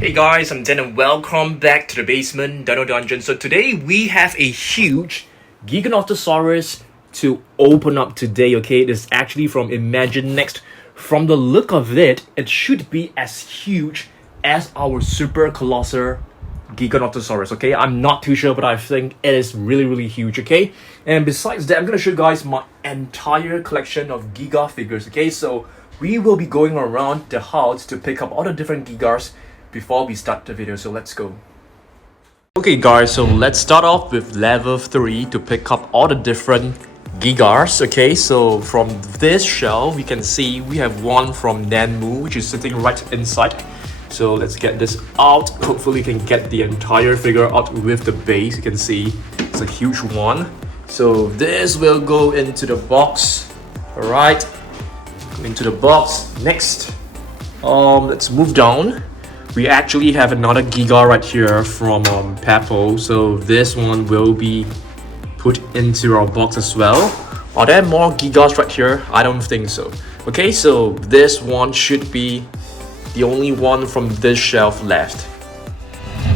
Hey guys, I'm Dan and welcome back to the basement Dino Dungeon. So today we have a huge Giganotosaurus to open up today, okay? It is actually from Imagine Next. From the look of it, it should be as huge as our super colossal Giganotosaurus, okay? I'm not too sure, but I think it is really huge, okay? And besides that, I'm gonna show you guys my entire collection of Giga figures, okay? So we will be going around the house to pick up all the different Gigas before we start the video, so let's go. Okay guys, so let's start off with level 3 to pick up all the different Gigas, okay? So from this shelf, you can see we have one from Nanmu, which is sitting right inside. So let's get this out. Hopefully we can get the entire figure out with the base. You can see it's a huge one. So this will go into the box. Alright, go into the box. Next, let's move down. We actually have another Giga right here from Peppo. So this one will be put into our box as well. Are there more Gigas right here? I don't think so. Okay, so this one should be the only one from this shelf left.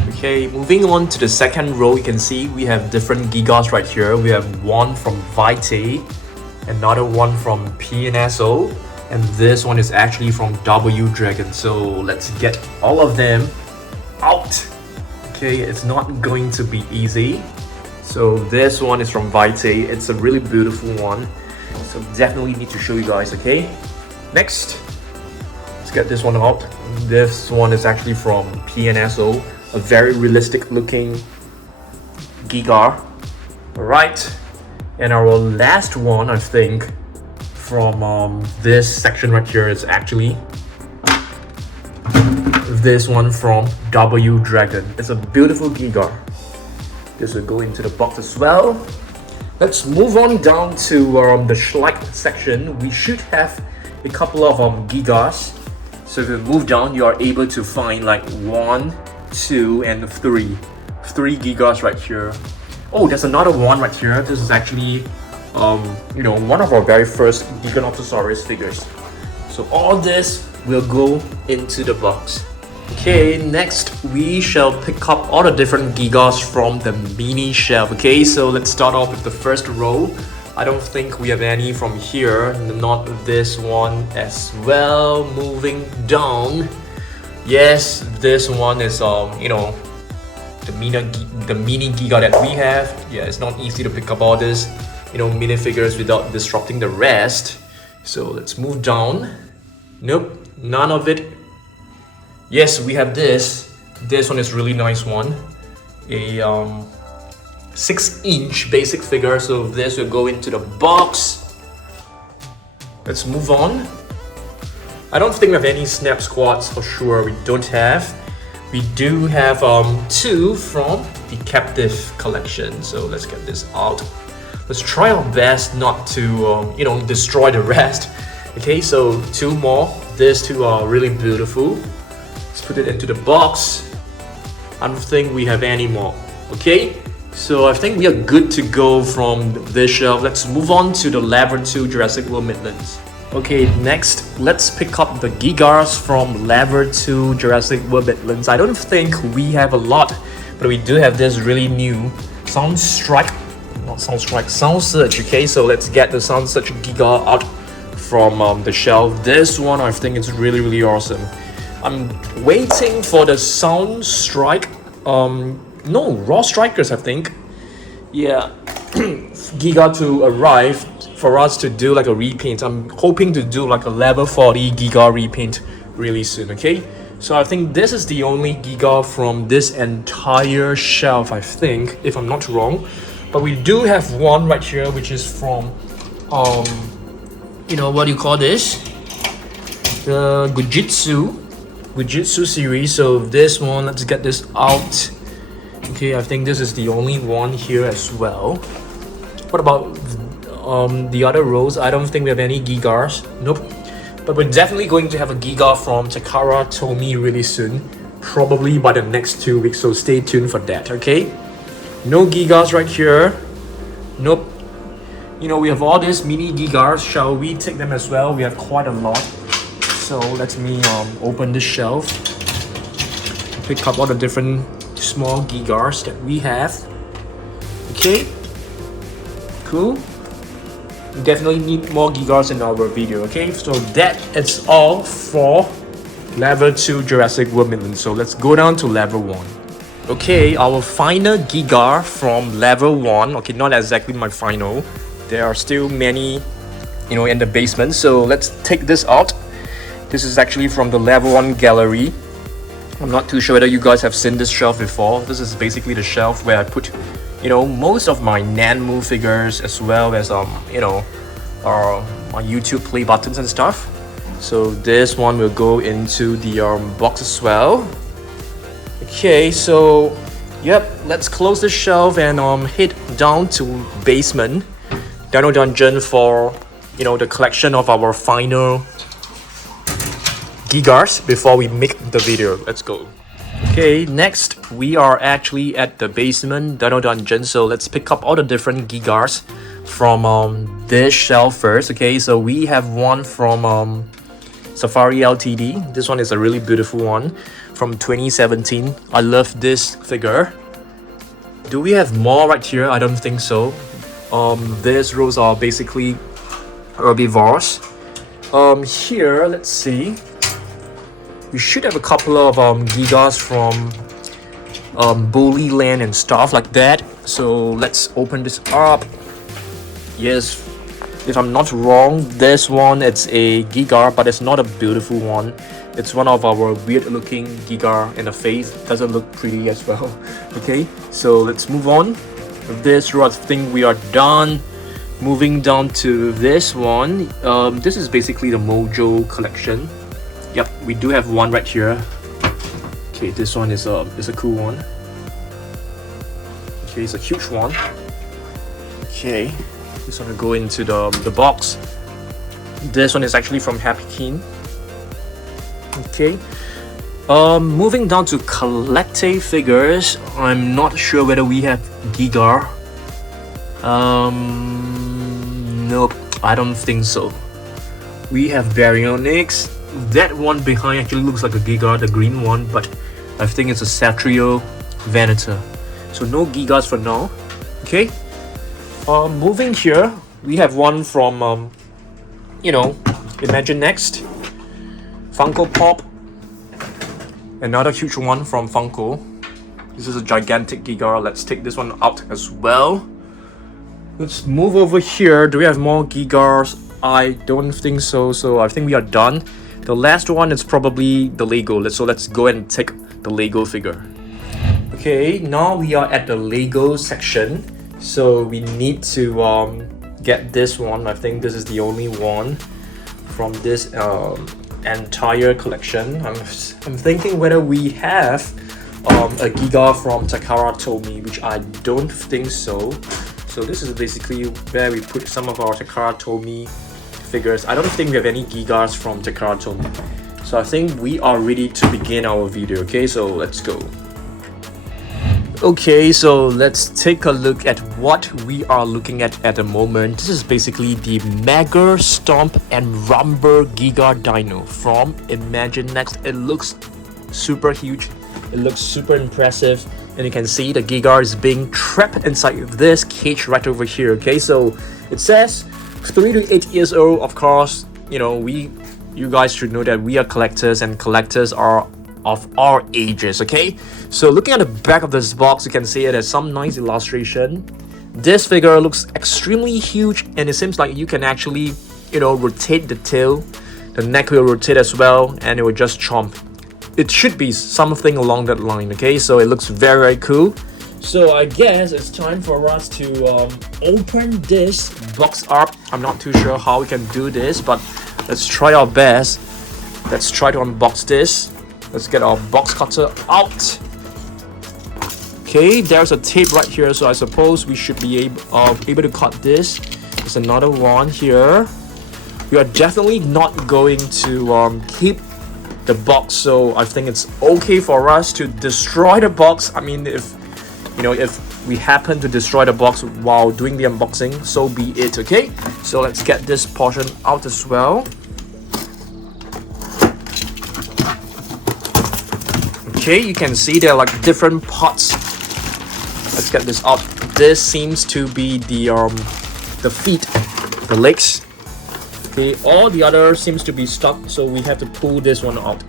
Okay, moving on to the second row, you can see we have different Gigas right here. We have one from Vitae, another one from PNSO, and this one is actually from W Dragon. So let's get all of them out. Okay, it's not going to be easy. So this one is from Vitae. It's a really beautiful one. So definitely need to show you guys, okay? Next, let's get this one out. This one is actually from PNSO, a very realistic looking Giga. Alright, and our last one, I think, from this section right here is actually this one from W Dragon. It's a beautiful Giga. This will go into the box as well. Let's move on down to the Schleich section. We should have a couple of Gigas. So if you move down, you are able to find like 1, 2, and 3 Gigas right here. Oh, there's another one right here. This is actually one of our very first Giganotosaurus figures. So all this will go into the box. Okay, next we shall pick up all the different Gigas from the mini shelf. Okay, so let's start off with the first row. I don't think we have any from here, not this one as well. Moving down, yes, this one is the mini Giga that we have. Yeah, it's not easy to pick up all this minifigures without disrupting the rest. So let's move down. Nope, none of it. Yes, we have this. This one is really nice one. A 6-inch basic figure. So this will go into the box. Let's move on. I don't think we have any Snap Squads for sure. We don't have. We do have 2 from the Captive Collection. So let's get this out. Let's try our best not to destroy the rest. Okay, so 2 more. These 2 are really beautiful. Let's put it into the box. I don't think we have any more. Okay, so I think we are good to go from this shelf. Let's move on to the Level 2 Jurassic World Midlands. Okay, next, let's pick up the Gigas from Level 2 Jurassic World Midlands. I don't think we have a lot, but we do have this really new Sound Surge. Okay, so let's get the Sound Surge Giga out from the shelf. This one I think is really awesome. I'm waiting for the Sound Strike. Raw Strikers, I think. Yeah, Giga to arrive for us to do like a repaint. I'm hoping to do like a level 40 Giga repaint really soon. Okay, so I think this is the only Giga from this entire shelf, I think, if I'm not wrong. But we do have one right here, which is from what do you call this? The Gujitsu series. So this one, let's get this out. Okay, I think this is the only one here as well. What about the other rows? I don't think we have any Gigas. Nope. But we're definitely going to have a Giga from Takara Tomy really soon. Probably by the next 2 weeks, so stay tuned for that, okay? No Gigas right here. Nope. We have all these mini Gigas. Shall we take them as well? We have quite a lot. So let me open this shelf. pick up all the different small Gigars that we have. Okay, cool. We definitely need more Gigars in our video. Okay, so that is all for level 2 Jurassic World Midland. So let's go down to level 1. Okay, our final Giga from level 1. Okay, not exactly my final. There are still many, in the basement. So let's take this out. This is actually from the level 1 gallery. I'm not too sure whether you guys have seen this shelf before. This is basically the shelf where I put, most of my Nanmu figures, as well as my YouTube play buttons and stuff. So this one will go into the box as well. Okay, so yep, let's close the shelf and head down to basement Dino Dungeon for the collection of our final Gigars before we make the video. Let's go. Okay, next we are actually at the basement Dino Dungeon, so let's pick up all the different Gigars from this shelf first. Okay, so we have one from Safari Ltd. This one is a really beautiful one from 2017. I love this figure. Do we have more right here? I don't think so. These rows are basically herbivores. Here, let's see. We should have a couple of Gigas from Bully Land and stuff like that. So let's open this up. Yes, if I'm not wrong, this one it's a Giga, but it's not a beautiful one. It's one of our weird looking Giga, and the face doesn't look pretty as well. Okay, so let's move on. With this row, I think we are done. Moving down to this one. This is basically the Mojo collection. Yep, we do have one right here. Okay, this one is a cool one. Okay, it's a huge one. Okay, this one will go into the box. This one is actually from Happy Keen. Okay, moving down to collecting figures. I'm not sure whether we have Giga. Nope, I don't think so. We have Baryonyx. That one behind actually looks like a Giga, the green one, but I think it's a Satrio Venator. So no Gigas for now. Okay. Moving here, we have one from Imagine Next. Funko Pop. Another huge one from Funko. This is a gigantic Giga. Let's take this one out as well. Let's move over here. Do we have more Gigas? I don't think so. So I think we are done. The last one is probably the Lego. So let's go and take the Lego figure. Okay, now we are at the Lego section. So we need to get this one. I think this is the only one from this entire collection. I'm thinking whether we have a Giga from Takara Tomy, which I don't think so. So this is basically where we put some of our Takara Tomy figures. I don't think we have any Gigas from Takara Tomy. So I think we are ready to begin our video. Okay, so let's go. Okay, so let's take a look at what we are looking at the moment. This is basically the Mega Stomp and Rumble Giga Dino from Imagine Next. It looks super huge. It looks super impressive. And you can see the Giga is being trapped inside this cage right over here. Okay, so it says 3 to 8 years old. Of course, you guys should know that we are collectors, and collectors are of our ages. Okay, so looking at the back of this box, you can see there's some nice illustration. This figure looks extremely huge, and it seems like you can actually rotate the tail. The neck will rotate as well, and it will just chomp. It should be something along that line. Okay, so it looks very, very cool. So I guess it's time for us to open this box up. I'm not too sure how we can do this, but let's try our best. Let's try to unbox this. Let's get our box cutter out. Okay, there's a tape right here, so I suppose we should be able to cut this. There's another one here. We are definitely not going to keep the box, so I think it's okay for us to destroy the box. I mean, if we happen to destroy the box while doing the unboxing, so be it. Okay, so let's get this portion out as well. Okay, you can see there are like different parts. Let's get this out. This seems to be the feet, the legs. Okay, all the other seems to be stuck, so we have to pull this one out.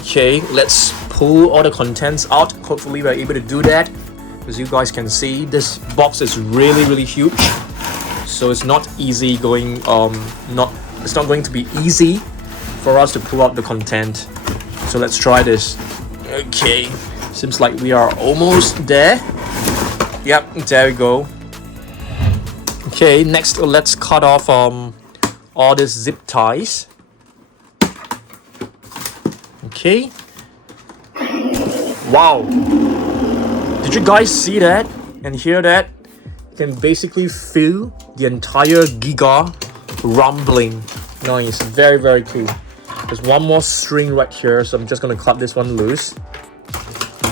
Okay, let's pull all the contents out. Hopefully we're able to do that. As you guys can see, this box is really huge. So it's not easy going it's not going to be easy for us to pull out the content. So let's try this. Okay, seems like we are almost there. Yep, there we go. Okay, next let's cut off all these zip ties. Okay. Wow. Did you guys see that and hear that? You can basically feel the entire Giga rumbling. Nice, very cool. There's one more string right here, so I'm just gonna cut this one loose.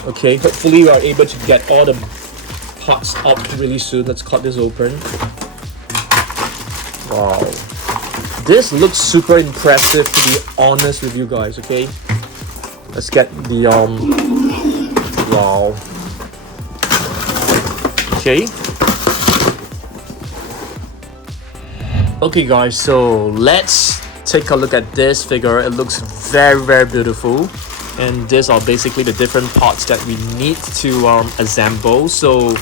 Okay, hopefully we are able to get all the parts out really soon. Let's cut this open. Wow. This looks super impressive, to be honest with you guys, okay? Let's get the wow. Okay. Okay guys, so let's take a look at this figure. It looks very beautiful. And these are basically the different parts that we need to assemble. So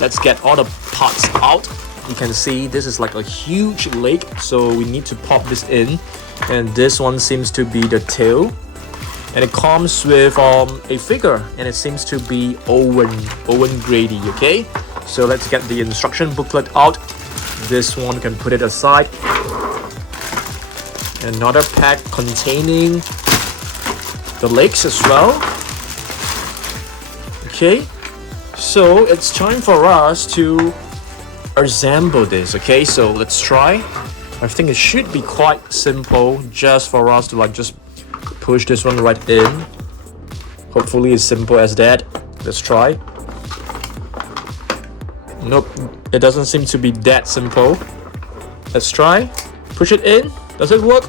let's get all the parts out. You can see this is like a huge leg, so we need to pop this in. And this one seems to be the tail. And it comes with a figure, and it seems to be Owen Grady, okay? So let's get the instruction booklet out. This one, we can put it aside. Another pack containing the legs as well. Okay, so it's time for us to assemble this, okay? So let's try. I think it should be quite simple, just for us to like just push this one right in. Hopefully it's simple as that. Let's try. Nope, it doesn't seem to be that simple. Let's try. Push it in. Does it work?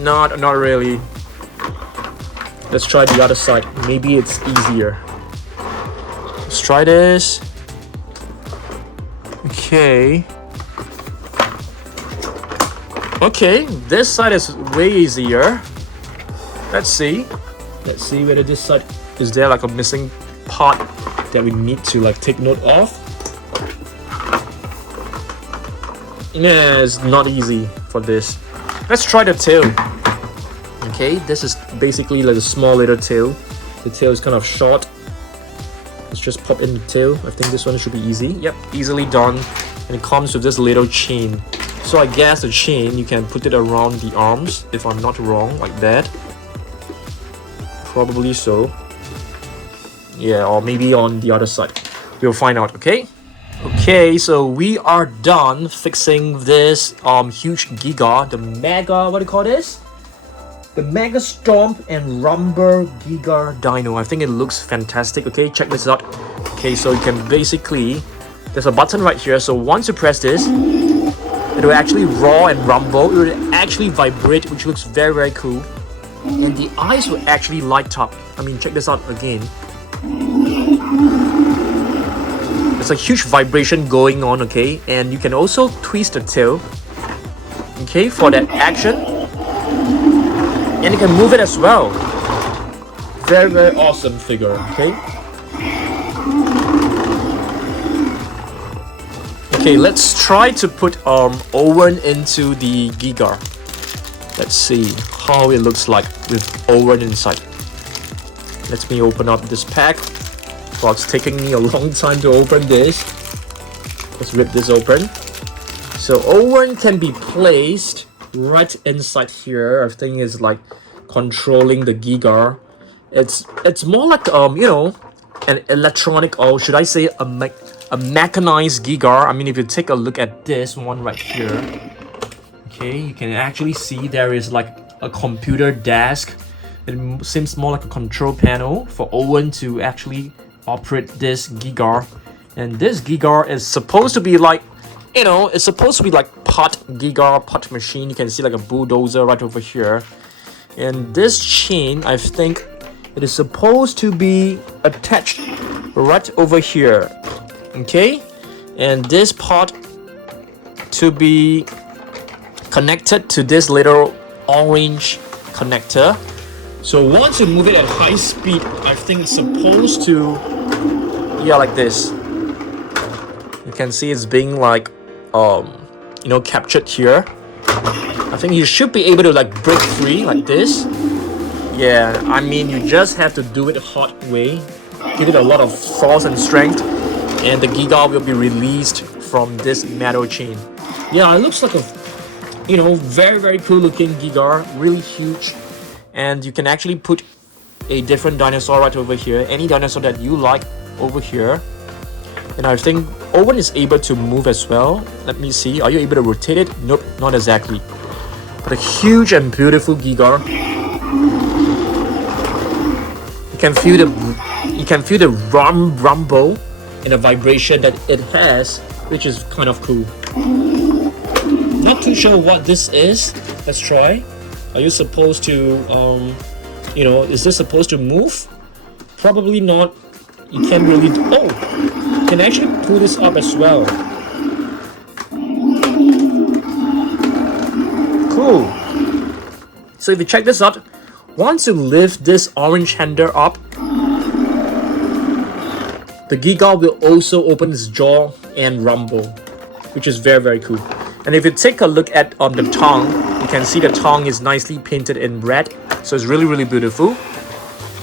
Not really. Let's try the other side. Maybe it's easier. Let's try this. Okay. Okay, this side is way easier. Let's see whether this side is there like a missing part that we need to like take note of. Yeah, it's not easy for this. Let's try the tail. Okay, this is basically like a small little tail. The tail is kind of short. Let's just pop in the tail. I think this one should be easy. Yep, easily done. And it comes with this little chain. So I guess the chain, you can put it around the arms, if I'm not wrong, like that. Probably so. Yeah, or maybe on the other side. We'll find out, okay? Okay, so we are done fixing this huge Giga, the Mega, what do you call this? The Mega Stomp and Rumble Giga Dino. I think it looks fantastic. Okay, check this out. Okay, so you can basically, there's a button right here. So once you press this, it will actually roar and rumble. It will actually vibrate, which looks very cool. And the eyes will actually light up. I mean, check this out again. There's a huge vibration going on, okay? And you can also twist the tail, okay, for that action. And you can move it as well. Very awesome figure, okay? Okay, let's try to put Owen into the Giga. Let's see how it looks like with Owen inside. Let me open up this pack. Well, it's taking me a long time to open this. Let's rip this open. So Owen can be placed right inside here. I think it's like controlling the Giga. It's more like you know, an electronic, or should I say a mechanized Giga. I mean, if you take a look at this one right here, okay, you can actually see there is like a computer desk. It seems more like a control panel for Owen to actually operate this Giga. And this Giga is supposed to be like, you know, it's supposed to be like pot Giga, pot machine. You can see like a bulldozer right over here. And this chain, I think It is supposed to be attached right over here. Okay, and this part to be connected to this little orange connector. So once you move it at high speed, I think it's supposed to, yeah, like this. You can see it's being like captured here. I think you should be able to like break free like this. Yeah, I mean, you just have to do it the hard way. Give it a lot of force and strength, and the Giga will be released from this metal chain. Yeah, it looks like a very, very cool looking Giga, really huge. And you can actually put a different dinosaur right over here, any dinosaur that you like over here. And I think Owen is able to move as well. Let me see, are you able to rotate it? Nope, not exactly. But a huge and beautiful Giga. You can feel the rumble and the vibration that it has, which is kind of cool. Not too sure what this is. Let's try. Are you supposed to, is this supposed to move? Probably not. You can't really you can actually pull this up as well. Cool. So if you check this out, once you lift this orange handle up, the Giga will also open its jaw and rumble, which is very, very cool. And if you take a look at the tongue, you can see the tongue is nicely painted in red, so it's really, really beautiful.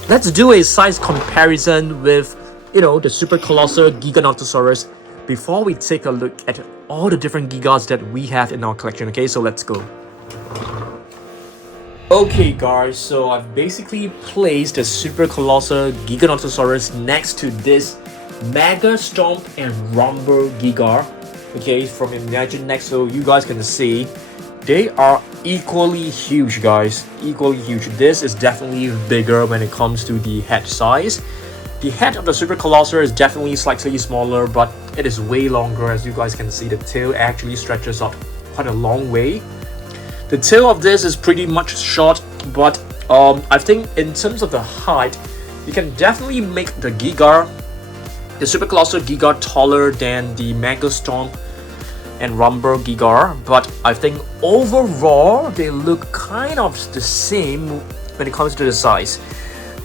Let's do a size comparison with, the super colossal Giganotosaurus before we take a look at all the different Gigas that we have in our collection. Okay, so let's go. Okay guys, so I've basically placed the super colossal Giganotosaurus next to this Mega Stomp and Rumble Giga. Okay, from Imagine Next, so you guys can see they are equally huge, guys. Equally huge. This is definitely bigger when it comes to the head size. The head of the super colossal is definitely slightly smaller, but it is way longer. As you guys can see, the tail actually stretches up quite a long way. The tail of this is pretty much short, but I think in terms of the height, you can definitely make the Giga, the super colossal Giga, taller than the Mega Stomp and Rumble Giga, but I think overall they look kind of the same when it comes to the size.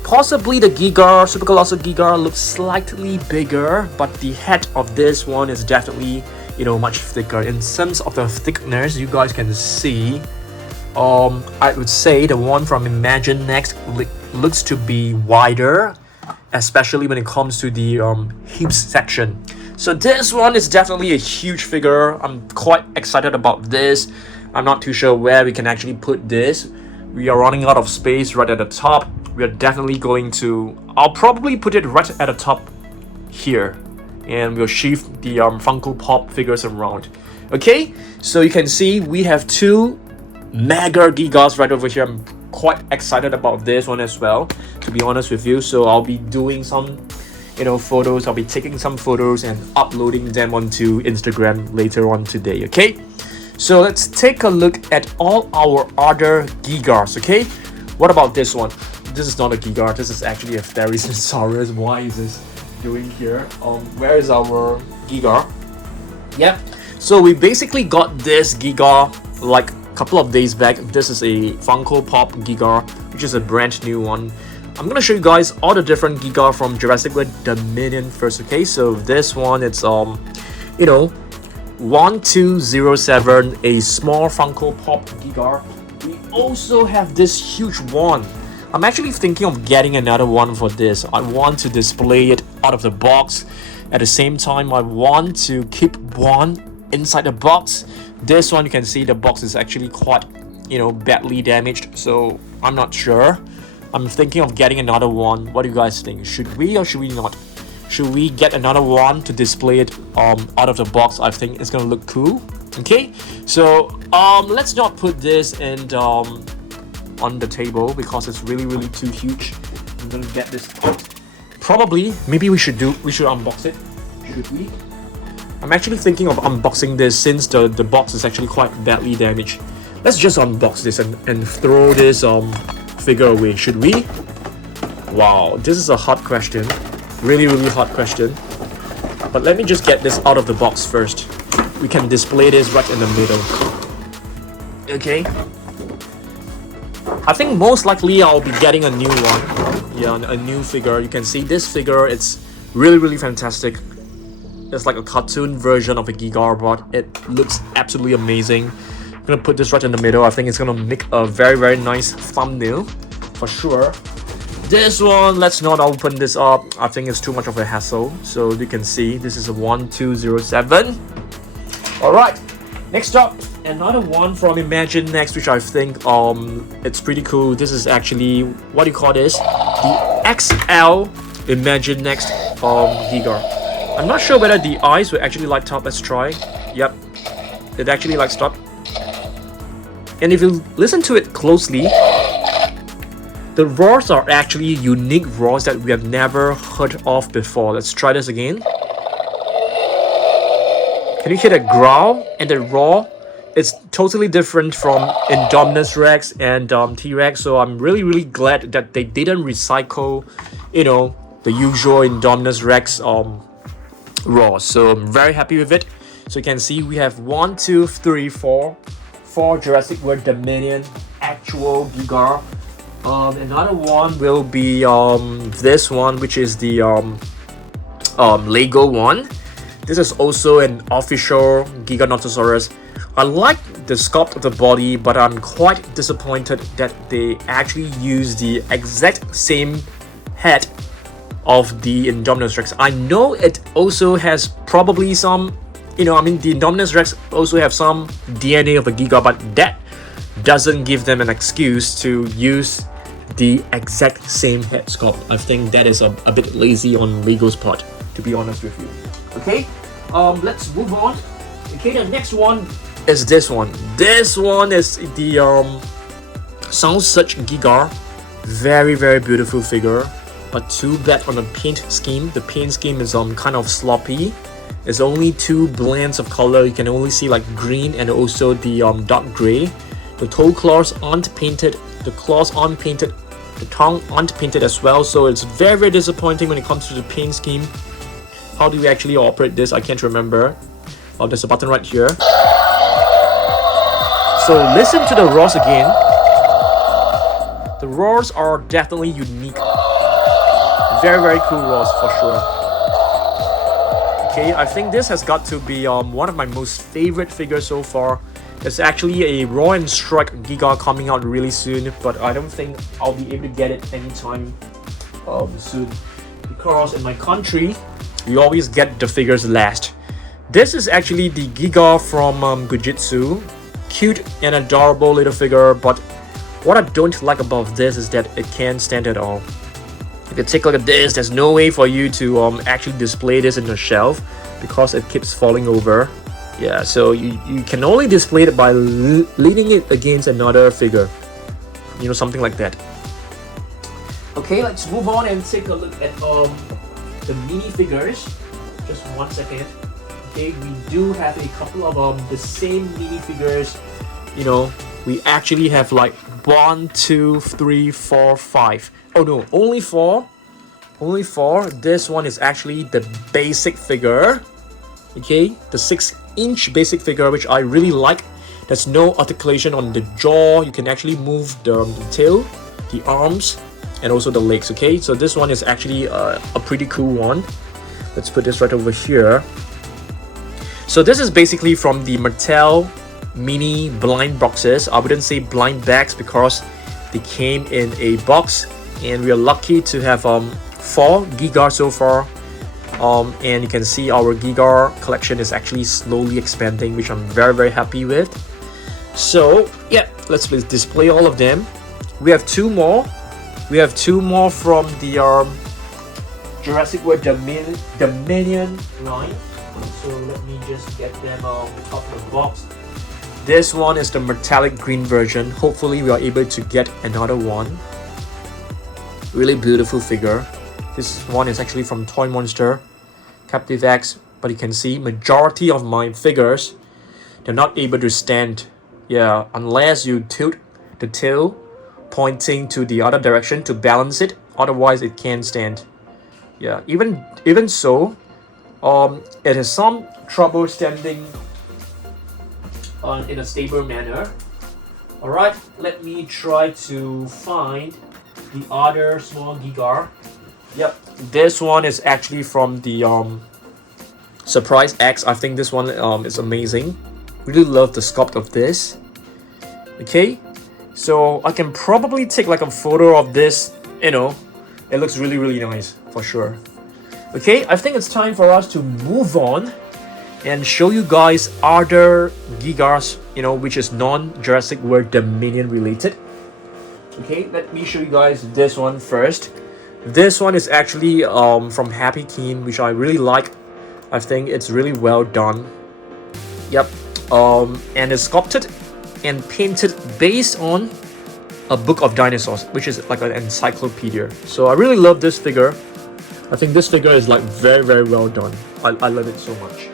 Possibly the Giga, super colossal Giga, looks slightly bigger, but the head of this one is definitely much thicker. In terms of the thickness, you guys can see, I would say the one from Imagine Next looks to be wider, especially when it comes to the hips section. So this one is definitely a huge figure. I'm quite excited about this. I'm not too sure where we can actually put this. We are running out of space right at the top. We are definitely going to, I'll probably put it right at the top here, and we'll shift the Funko Pop figures around. Okay, so you can see we have two Mega Gigas right over here. I'm quite excited about this one as well, to be honest with you. So I'll be doing some photos. I'll be taking some photos and uploading them onto Instagram later on today. Okay, so let's take a look at all our other Gigas. Okay, what about this one? This is not a Giga, this is actually a Therizinosaurus. Why is this doing here? Where is our Giga? Yep, so we basically got this Giga like a couple of days back. This is a Funko Pop Giga, which is a brand new one. I'm gonna show you guys all the different Giga from Jurassic World Dominion first. Okay, so this one, it's 1207, a small Funko Pop Giga. We also have this huge one. I'm actually thinking of getting another one for this. I want to display it out of the box. At the same time, I want to keep one inside the box. This one, you can see the box is actually quite, badly damaged. So I'm not sure. I'm thinking of getting another one. What do you guys think? Should we or should we not? Should we get another one to display it out of the box? I think it's gonna look cool. Okay, so let's not put this in on the table because it's really, really too huge. I'm gonna get this out. Probably, maybe we should unbox it. Should we? I'm actually thinking of unboxing this since the box is actually quite badly damaged. Let's just unbox this and throw this figure away. Should we? Wow, this is a hot question. Really, really hot question. But let me just get this out of the box first. We can display this right in the middle. Okay. I think most likely I'll be getting a new one. Yeah, a new figure. You can see this figure, it's really, really fantastic. It's like a cartoon version of a Giga robot. It looks absolutely amazing. I'm gonna put this right in the middle. I think it's gonna make a very, very nice thumbnail for sure. This one, let's not open this up. I think it's too much of a hassle. So you can see this is a 1207. Alright, next up, another one from Imagine Next, which I think it's pretty cool. This is actually, what do you call this? The XL Imagine Next Giga. I'm not sure whether the eyes will actually light up. Let's try. Yep, it actually lights up. And if you listen to it closely, the roars are actually unique roars that we have never heard of before. Let's try this again. Can you hear the growl and the roar? It's totally different from Indominus Rex and T-Rex. So I'm really, really glad that they didn't recycle, you know, the usual Indominus Rex roar. So I'm very happy with it. So you can see we have 1, 2, 3, 4 Jurassic World Dominion actual Giga. Another one will be this one, which is the Lego one. This is also an official Giganotosaurus. I like the sculpt of the body, but I'm quite disappointed that they actually use the exact same head of the Indominus Rex. I know it also has probably some, you know, I mean, the Indominus Rex also have some DNA of a Giga, but that doesn't give them an excuse to use the exact same head sculpt. I think that is a bit lazy on Lego's part, to be honest with you. Okay, let's move on. Okay, the next one is this one. This one is the Sound Search Giga. Very, very beautiful figure. But too bad on the paint scheme. The paint scheme is kind of sloppy. There's only 2 blends of color. You can only see like green and also the dark gray. The toe claws aren't painted. The claws aren't painted. The tongue aren't painted as well. So it's very, very disappointing when it comes to the paint scheme. How do we actually operate this? I can't remember. Oh, there's a button right here. So listen to the roars again. The roars are definitely unique. Very, very cool roars for sure. Okay, I think this has got to be one of my most favorite figures so far. It's actually a Roar and Strike Giga coming out really soon, but I don't think I'll be able to get it anytime soon, because in my country we always get the figures last. This is actually the Giga from Gujitsu. Cute and adorable little figure, but what I don't like about this is that it can't stand at all. If you take a look at this, there's no way for you to actually display this in the shelf because it keeps falling over. Yeah, so you can only display it by leaning it against another figure. You know, something like that. Okay, let's move on and take a look at the mini figures. Just 1 second. Okay, we do have a couple of the same mini figures. You know, we actually have like 1, 2, 3, 4, 5. Oh no, only 4. Only 4. This one is actually the basic figure. Okay, the 6-inch basic figure, which I really like. There's no articulation on the jaw. You can actually move the tail, the arms, and also the legs. Okay, so this one is actually a pretty cool one. Let's put this right over here. So this is basically from the Mattel mini blind boxes. I wouldn't say blind bags because they came in a box, and we are lucky to have 4 Giga so far. And you can see our Giga collection is actually slowly expanding, which I'm very, very happy with. So yeah, let's display all of them. We have 2 more. We have 2 more from the Jurassic World Dominion line. So let me just get them out of the box. This one is the metallic green version. Hopefully we are able to get another one. Really beautiful figure. This one is actually from Toy Monster, Captive X, but you can see majority of my figures, they're not able to stand. Yeah, unless you tilt the tail pointing to the other direction to balance it. otherwise it can't stand. Yeah, even so, it has some trouble standing in a stable manner. Alright, let me try to find the other small Giga. Yep, this one is actually from the Surprise X. I think this one is amazing. Really love the sculpt of this. Okay, so I can probably take like a photo of this. You know, it looks really nice for sure. Okay, I think it's time for us to move on and show you guys other Gigas, you know, which is non-Jurassic World Dominion related. Okay, let me show you guys this one first. This one is actually from Happy Keen, which I really like. I think it's really well done. Yep, and it's sculpted and painted based on a book of dinosaurs, which is like an encyclopedia. So I really love this figure. I think this figure is like very well done. I love it so much.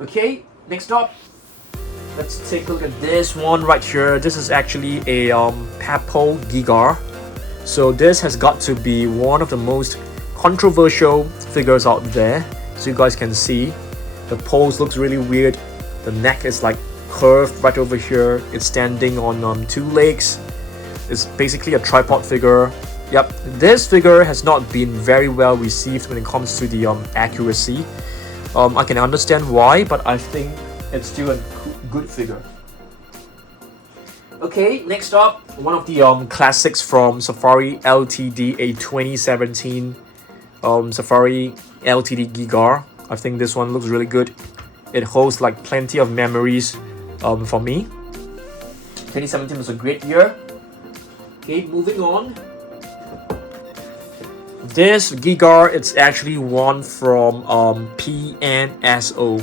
Okay, next up, let's take a look at this one right here. This is actually a Papo Giga. So this has got to be one of the most controversial figures out there. So you guys can see the pose looks really weird. The neck is like curved right over here. It's standing on 2 legs. It's basically a tripod figure. Yep, this figure has not been very well received when it comes to the accuracy. I can understand why, but I think it's still a good figure. Okay, next up, one of the classics from Safari Ltd, a 2017 Safari Ltd Giga. I think this one looks really good. It holds like plenty of memories for me. 2017 was a great year. Okay, moving on. This Giga, it's actually one from PNSO.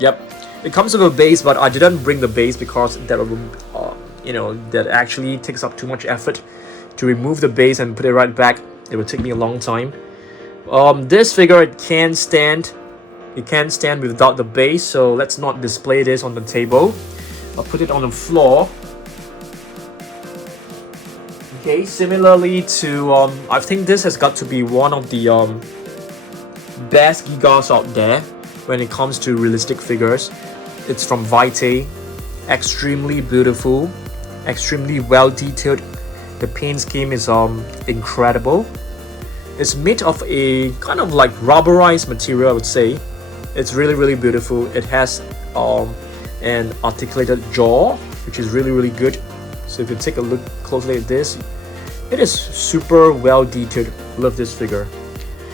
Yep, it comes with a base, but I didn't bring the base because that you know, that actually takes up too much effort to remove the base and put it right back. It would take me a long time. This figure, it can't stand without the base, so let's not display this on the table. I'll put it on the floor. Okay, similarly to I think this has got to be one of the best Gigas out there when it comes to realistic figures. It's from Vitae. Extremely beautiful, extremely well detailed. The paint scheme is incredible. It's made of a kind of like rubberized material, I would say. It's really beautiful. It has an articulated jaw, which is really good. So if you take a look closely at this, it is super well detailed. Love this figure.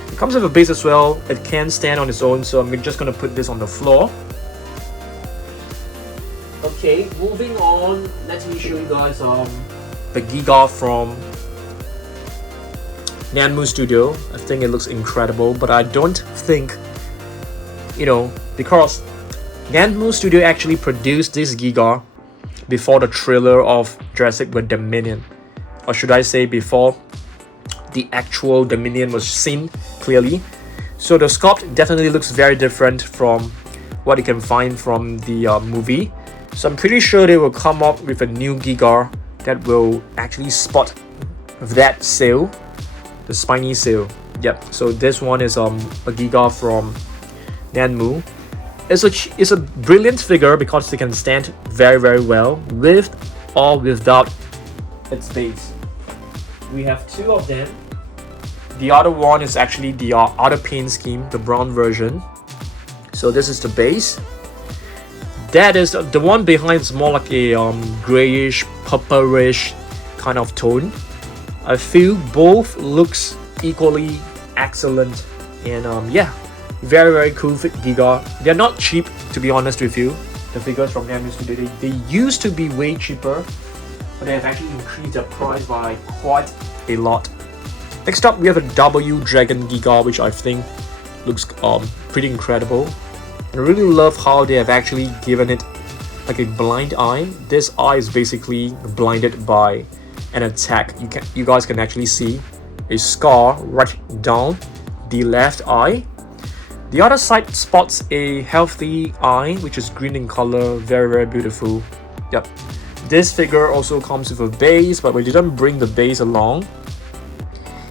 It comes with a base as well. It can stand on its own, so I'm just gonna put this on the floor. Okay, moving on, let me show you guys the Giga from Nanmu Studio. I think it looks incredible, but I don't think, you know, because Nanmu Studio actually produced this Giga before the trailer of Jurassic World Dominion, or should I say before the actual Dominion was seen clearly. So the sculpt definitely looks very different from what you can find from the movie. So I'm pretty sure they will come up with a new Giga that will actually spot that sail, the spiny sail. Yep, so this one is a Giga from Nanmu. It's a brilliant figure because it can stand very well with or without its base. We have 2 of them. The other one is actually the other paint scheme, the brown version. So this is the base. That is the one behind is more like a grayish, purplish kind of tone. I feel both looks equally excellent, and yeah, very cool Giga. They're not cheap, to be honest with you. The figures from Nanmu Studio, they used to be way cheaper, but they have actually increased their price by quite a lot. Next up, we have a W Dragon Giga, which I think looks pretty incredible. I really love how they have actually given it like a blind eye. This eye is basically blinded by an attack. You guys can actually see a scar right down the left eye. The other side spots a healthy eye, which is green in color, very beautiful. Yep. This figure also comes with a base, but we didn't bring the base along.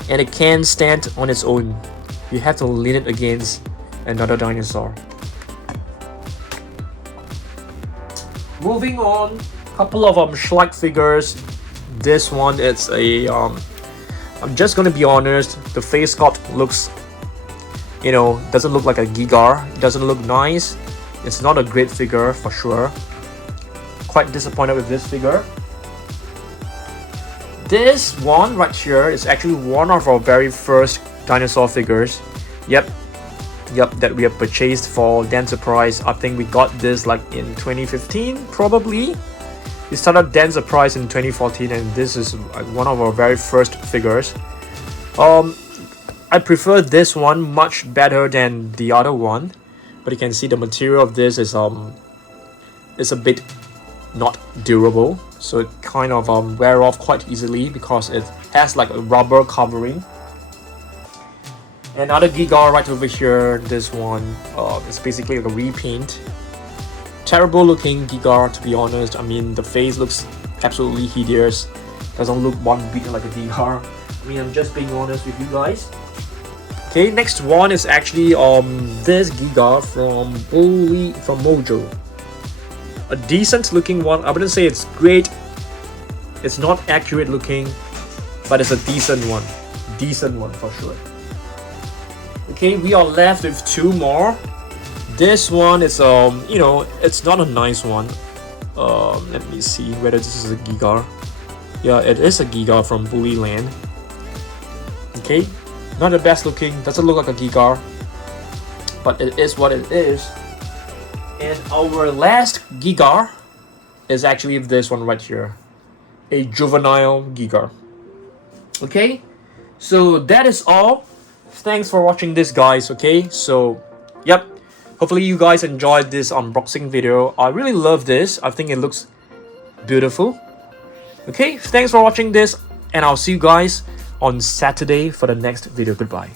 and it can't stand on its own. You have to lean it against another dinosaur. Moving on, couple of Schleich figures. This one, it's a I'm just gonna be honest, the face sculpt looks, you know, doesn't look like a Giga. It doesn't look nice. It's not a great figure for sure. Quite disappointed with this figure. This one right here is actually one of our very first dinosaur figures. Yep, that we have purchased for Dance Surprise. I think we got this like in 2015 probably. We started Dance Surprise in 2014, and this is one of our very first figures. I prefer this one much better than the other one, but you can see the material of this is a bit not durable, so it kind of wear off quite easily because it has like a rubber covering. Another Giga right over here, this one is basically like a repaint. Terrible looking Giga, to be honest. I mean, the face looks absolutely hideous. Doesn't look one bit like a Giga. I mean, I'm just being honest with you guys. Okay, next one is actually this Giga from Mojo. A decent looking one. I wouldn't say it's great. It's not accurate looking, but it's a decent one. Decent one for sure. Okay, we are left with two more. This one is you know, it's not a nice one. Let me see whether this is a Giga. Yeah, it is a Giga from Bully Land. Okay, not the best looking. Doesn't look like a Giga, but it is what it is. And our last Giga is actually this one right here, a juvenile Giga. Okay, so that is all. Thanks for watching this, guys. Okay, so yep, hopefully you guys enjoyed this unboxing video. I really love this. I think it looks beautiful. Okay, thanks for watching this, and I'll see you guys on Saturday for the next video. Goodbye.